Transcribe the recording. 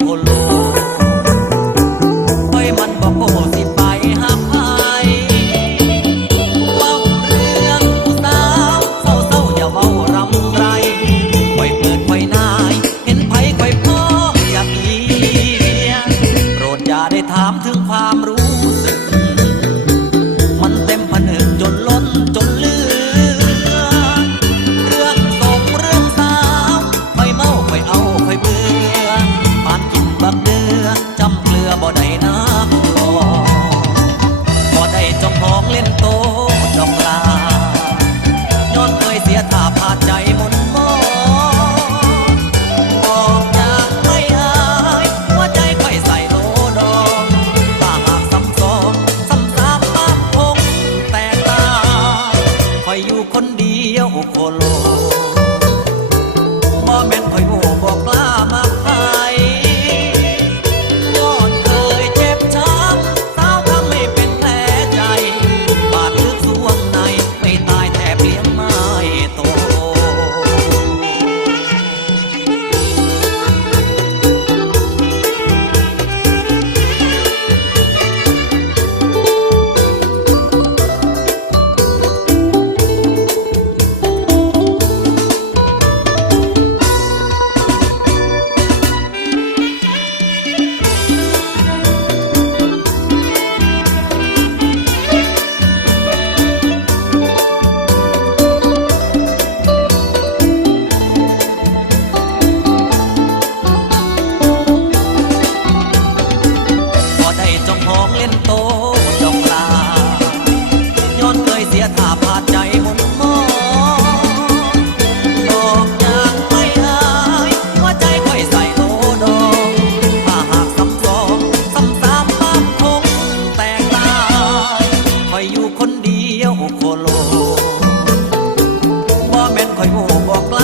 বলো เล่นโตดอกลาย้อนเคยเสียท่าพาใจมุนมอบอกอยากไม่หายว่าใจค่อยใส่โลดองถ้าหากซ้ำสองซ้ำสามปากคงแต่ตาคอยอยู่คนเดียวโคโล ยวโคโลบ่แม่นค่อยโง่บอกลา